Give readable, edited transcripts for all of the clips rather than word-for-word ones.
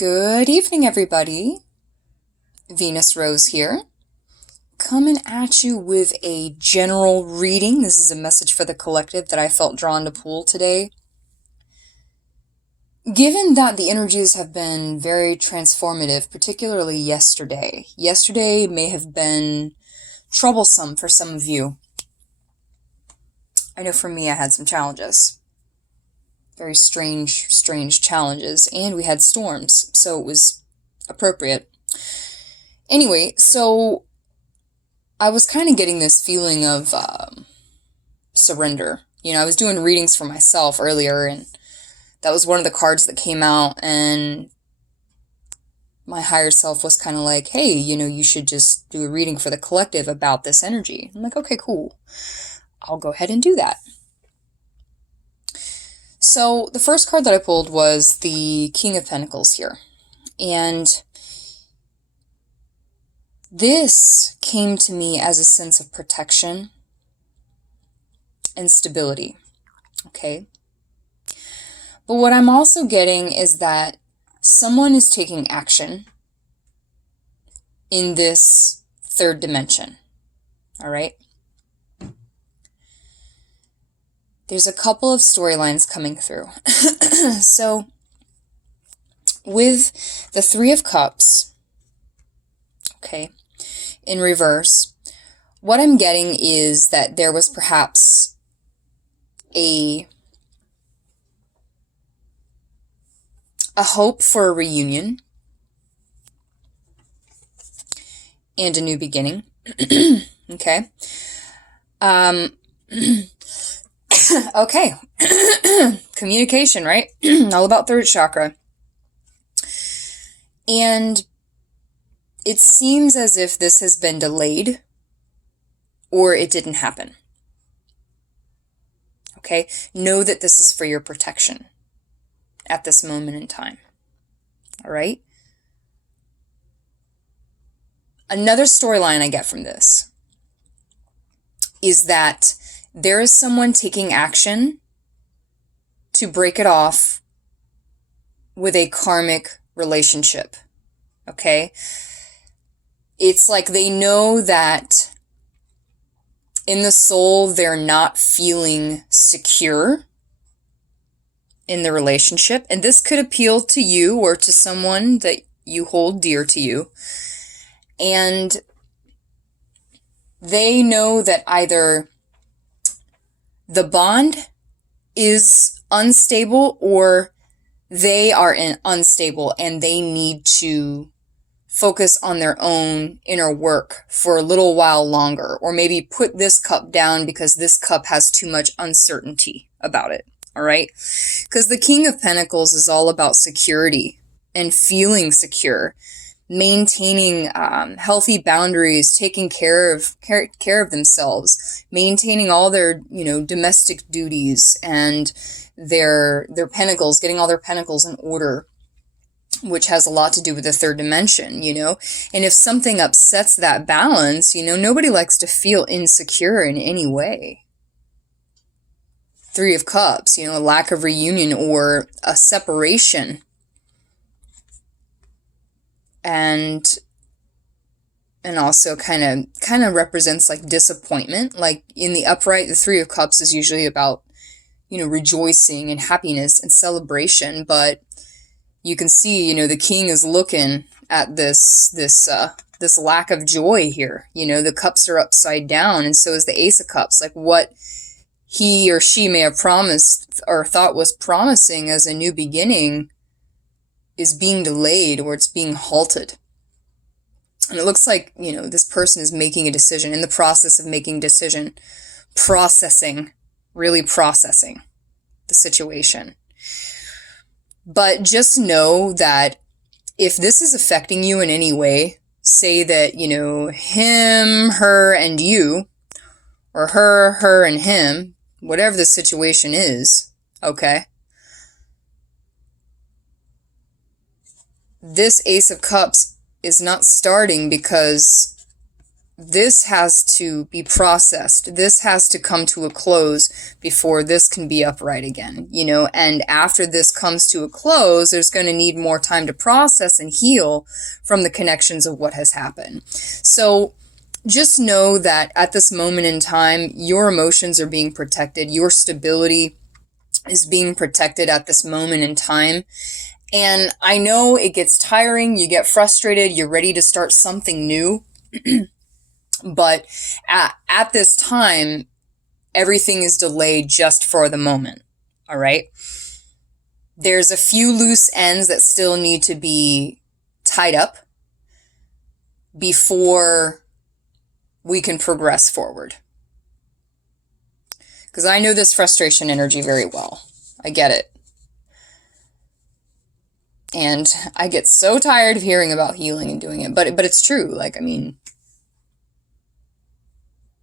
Good evening, everybody. Venus Rose here, coming at you with a general reading. This is a message for the collective that I felt drawn to pull today. Given that the energies have been very transformative, particularly yesterday. Yesterday may have been troublesome for some of you. I know for me I had some challenges. Very strange challenges, and we had storms, so it was appropriate. Anyway, so I was kind of getting this feeling of surrender. I was doing readings for myself earlier, and that was one of the cards that came out, and my higher self was kind of like, hey, you should just do a reading for the collective about this energy. I'm like, okay, cool. I'll go ahead and do that. So the first card that I pulled was the King of Pentacles here. And this came to me as a sense of protection and stability. Okay? But what I'm also getting is that someone is taking action in this third dimension. All right? There's a couple of storylines coming through. So, with the Three of Cups, okay, in reverse, what I'm getting is that there was perhaps a hope for a reunion and a new beginning. Okay. Okay. Communication, right? All about third chakra. And it seems as if this has been delayed or it didn't happen. Okay? Know that this is for your protection at this moment in time. All right? Another storyline I get from this is that there is someone taking action to break it off with a karmic relationship. Okay? It's like they know that in the soul they're not feeling secure in the relationship. And this could appeal to you or to someone that you hold dear to you. And they know that either the bond is unstable or they are unstable and they need to focus on their own inner work for a little while longer, or maybe put this cup down because this cup has too much uncertainty about it. All right? Because the King of Pentacles is all about security and feeling secure, maintaining healthy boundaries, taking care of themselves, maintaining all their domestic duties and their pentacles, getting all their pentacles in order, which has a lot to do with the third dimension. And if something upsets that balance, nobody likes to feel insecure in any way. Three of Cups, a lack of reunion or a separation. And also kind of represents like disappointment. Like in the upright, the Three of Cups is usually about, rejoicing and happiness and celebration. But you can see, the king is looking at this lack of joy here. The cups are upside down, and so is the Ace of Cups. Like what he or she may have promised or thought was promising as a new beginning is being delayed or it's being halted. And it looks like, this person is making a decision, in the process of making a decision, really processing the situation. But just know that if this is affecting you in any way, say that, him, her, and you, or her, and him, whatever the situation is, okay? This Ace of Cups is not starting because this has to be processed. This has to come to a close before this can be upright again, and after this comes to a close, there's going to need more time to process and heal from the connections of what has happened. So just know that at this moment in time, your emotions are being protected. Your stability is being protected at this moment in time. And I know it gets tiring, you get frustrated, you're ready to start something new. But at this time, everything is delayed just for the moment. All right. There's a few loose ends that still need to be tied up before we can progress forward. Because I know this frustration energy very well. I get it. And I get so tired of hearing about healing and doing it. But it's true.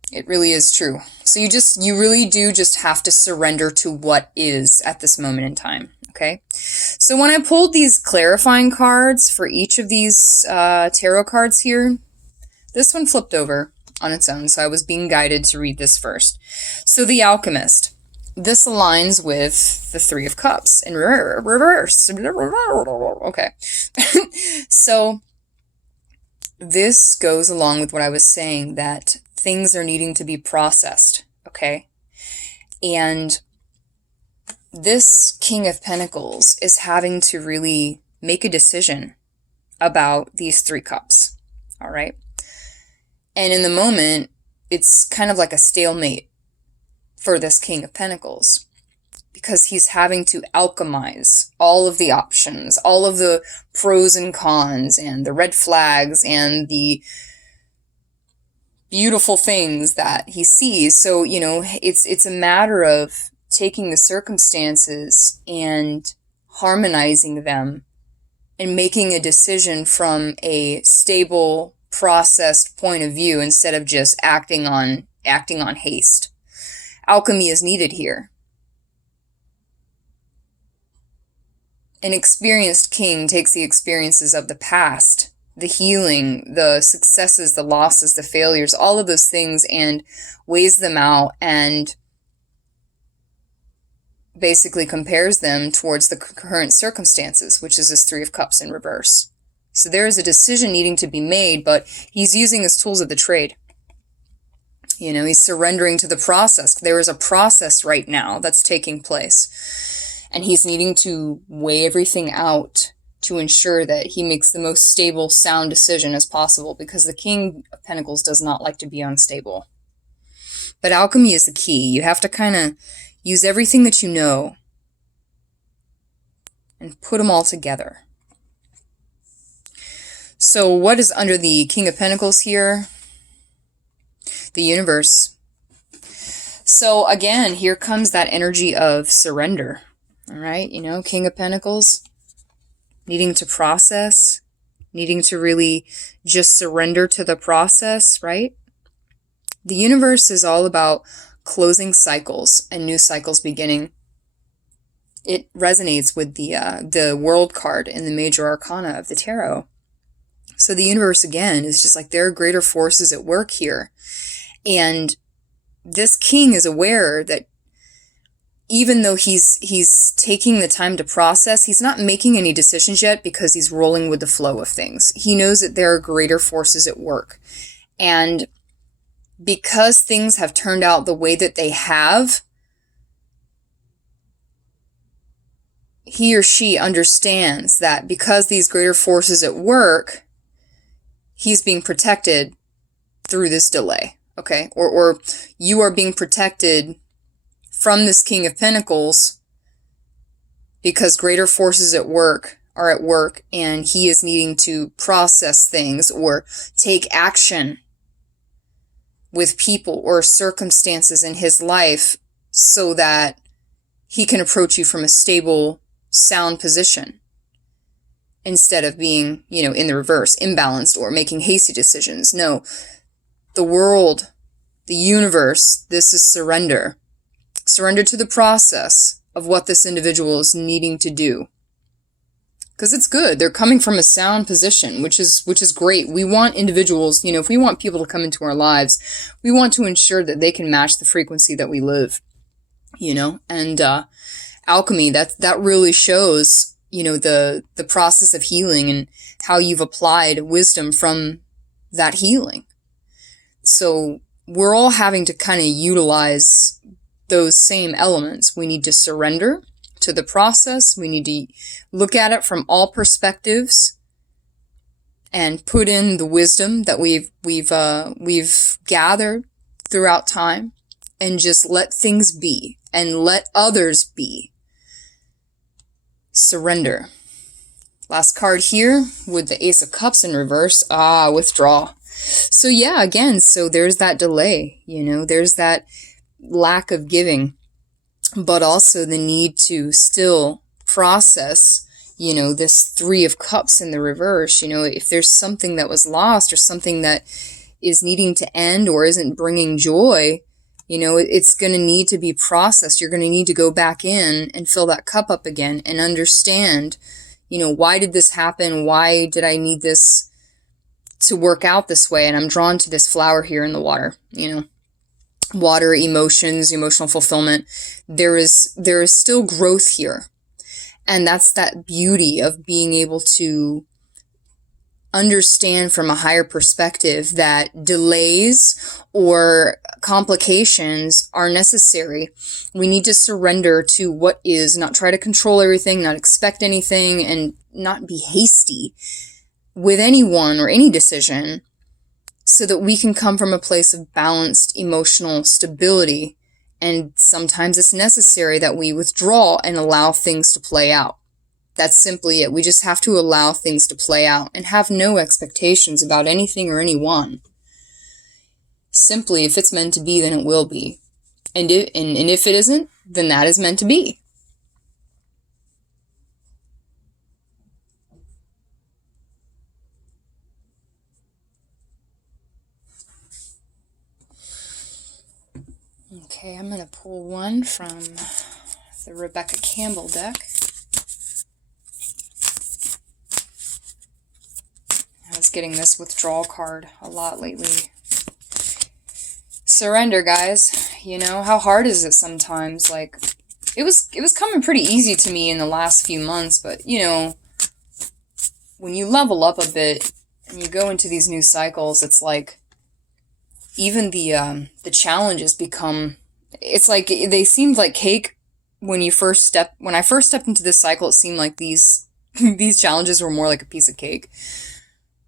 It really is true. So you really do just have to surrender to what is at this moment in time. Okay. So when I pulled these clarifying cards for each of these tarot cards here, this one flipped over on its own. So I was being guided to read this first. So the Alchemist. This aligns with the Three of Cups in reverse. Okay. So this goes along with what I was saying, that things are needing to be processed, okay? And this King of Pentacles is having to really make a decision about these three cups, all right? And in the moment, it's kind of like a stalemate for this King of Pentacles, because he's having to alchemize all of the options, all of the pros and cons, and the red flags, and the beautiful things that he sees. So, it's a matter of taking the circumstances and harmonizing them and making a decision from a stable, processed point of view instead of just acting on haste. Alchemy is needed here. An experienced king takes the experiences of the past, the healing, the successes, the losses, the failures, all of those things, and weighs them out and basically compares them towards the current circumstances, which is this Three of Cups in reverse. So there is a decision needing to be made, but he's using his tools of the trade. He's surrendering to the process. There is a process right now that's taking place, and he's needing to weigh everything out to ensure that he makes the most stable, sound decision as possible, because the King of Pentacles does not like to be unstable. But alchemy is the key. You have to kind of use everything that you know and put them all together. So what is under the King of Pentacles here? The universe. So again, here comes that energy of surrender. All right, King of Pentacles, needing to process, needing to really just surrender to the process, right? The universe is all about closing cycles and new cycles beginning. It resonates with the World card in the Major Arcana of the Tarot. So the universe, again, is just like there are greater forces at work here. And this king is aware that even though he's taking the time to process, he's not making any decisions yet because he's rolling with the flow of things. He knows that there are greater forces at work. And because things have turned out the way that they have, he or she understands that because these greater forces at work, he's being protected through this delay, okay? Or you are being protected from this King of Pentacles because greater forces are at work, and he is needing to process things or take action with people or circumstances in his life so that he can approach you from a stable, sound position instead of being, in the reverse, imbalanced or making hasty decisions. No, the world, the universe, this is surrender. Surrender to the process of what this individual is needing to do. because it's good. They're coming from a sound position, which is great. We want individuals, if we want people to come into our lives, we want to ensure that they can match the frequency that we live, and alchemy, that really shows, the process of healing and how you've applied wisdom from that healing. So we're all having to kind of utilize those same elements. We need to surrender to the process. We need to look at it from all perspectives and put in the wisdom that we've gathered throughout time, and just let things be and let others be. Surrender. Last card here with the Ace of Cups in reverse. Withdraw. So yeah, again, so there's that delay, there's that lack of giving, but also the need to still process, this Three of Cups in the reverse. If there's something that was lost or something that is needing to end or isn't bringing joy, it's going to need to be processed. You're going to need to go back in and fill that cup up again and understand, why did this happen? Why did I need this to work out this way? And I'm drawn to this flower here in the water, water, emotions, emotional fulfillment. There is still growth here. And that's that beauty of being able to understand from a higher perspective that delays or complications are necessary. We need to surrender to what is, not try to control everything, not expect anything, and not be hasty with anyone or any decision, so that we can come from a place of balanced emotional stability. And sometimes it's necessary that we withdraw and allow things to play out. That's simply it. We just have to allow things to play out and have no expectations about anything or anyone. Simply, if it's meant to be, then it will be. And if it isn't, then that is meant to be. Okay, I'm going to pull one from the Rebecca Campbell deck. I was getting this withdrawal card a lot lately. Surrender, guys. How hard is it sometimes? Like, it was coming pretty easy to me in the last few months, but, when you level up a bit and you go into these new cycles, it's like, even the challenges become, it's like they seemed like cake when I first stepped into this cycle. It seemed like these challenges were more like a piece of cake,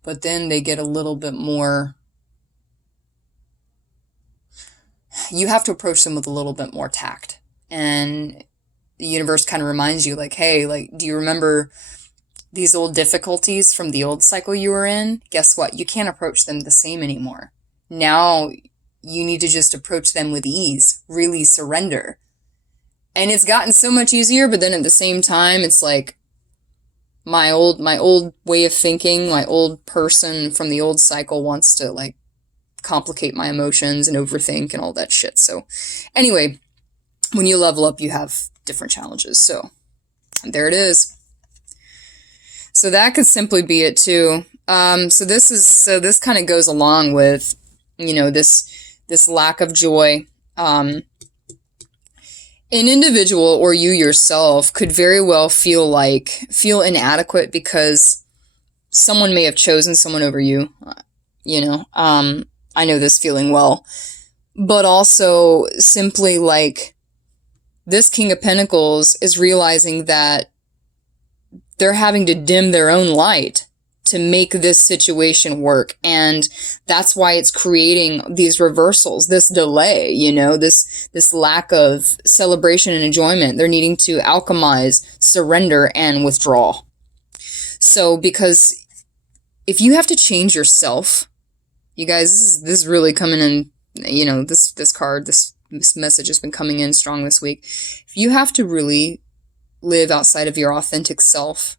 but then they get a little bit more, you have to approach them with a little bit more tact, and the universe kind of reminds you, like, hey, like, do you remember these old difficulties from the old cycle you were in? Guess what? You can't approach them the same anymore. Now you need to just approach them with ease, really surrender. And it's gotten so much easier, but then at the same time, it's like my old way of thinking, my old person from the old cycle wants to like complicate my emotions and overthink and all that shit. So anyway, when you level up, you have different challenges. So there it is. So that could simply be it too. So this kind of goes along with, this lack of joy. An individual or you yourself could very well feel inadequate because someone may have chosen someone over you. I know this feeling well, but also simply like this King of Pentacles is realizing that they're having to dim their own light to make this situation work. And that's why it's creating these reversals, this delay, this lack of celebration and enjoyment. They're needing to alchemize, surrender, and withdraw. So, because if you have to change yourself, you guys, this is really coming in, this card, this message has been coming in strong this week. If you have to really live outside of your authentic self,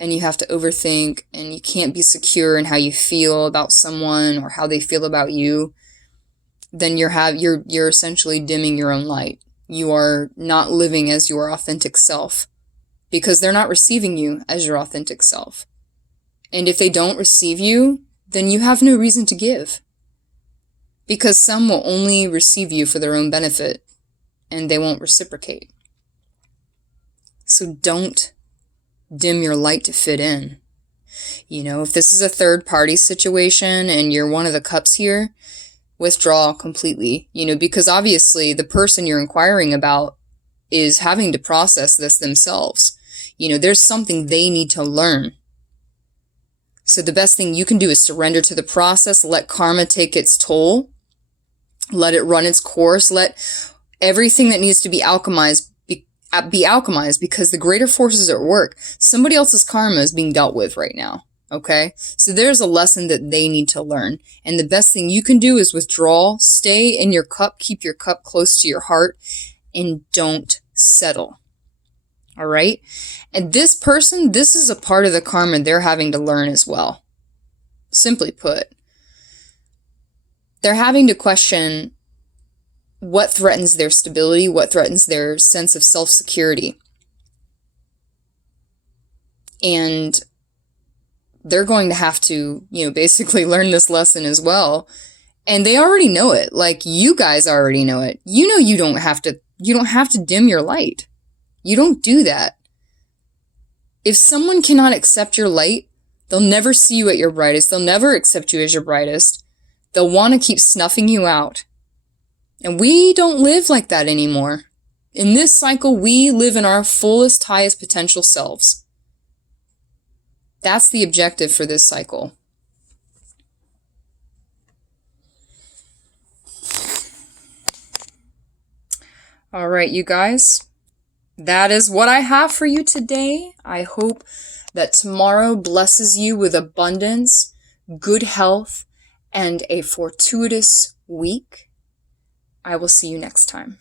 and you have to overthink, and you can't be secure in how you feel about someone or how they feel about you, then you're essentially dimming your own light. You are not living as your authentic self. because they're not receiving you as your authentic self. And if they don't receive you, then you have no reason to give. Because some will only receive you for their own benefit, and they won't reciprocate. So don't dim your light to fit in. You know, if this is a third party situation and you're one of the cups here, withdraw completely, you know, because obviously the person you're inquiring about is having to process this themselves. You know, there's something they need to learn. So the best thing you can do is surrender to the process, let karma take its toll, let it run its course, let everything that needs to be alchemized be alchemized, because the greater forces are at work. Somebody else's karma is being dealt with right now. Okay? So there's a lesson that they need to learn. And the best thing you can do is withdraw, stay in your cup, keep your cup close to your heart, and don't settle. All right? And this person, this is a part of the karma they're having to learn as well. Simply put, they're having to question what threatens their stability, what threatens their sense of self-security. And they're going to have to, you know, basically learn this lesson as well. And they already know it. Like, you guys already know it. You know you don't have to dim your light. You don't do that. If someone cannot accept your light, they'll never see you at your brightest. They'll never accept you as your brightest. They'll want to keep snuffing you out. And we don't live like that anymore. In this cycle, we live in our fullest, highest potential selves. That's the objective for this cycle. All right, you guys. That is what I have for you today. I hope that tomorrow blesses you with abundance, good health, and a fortuitous week. I will see you next time.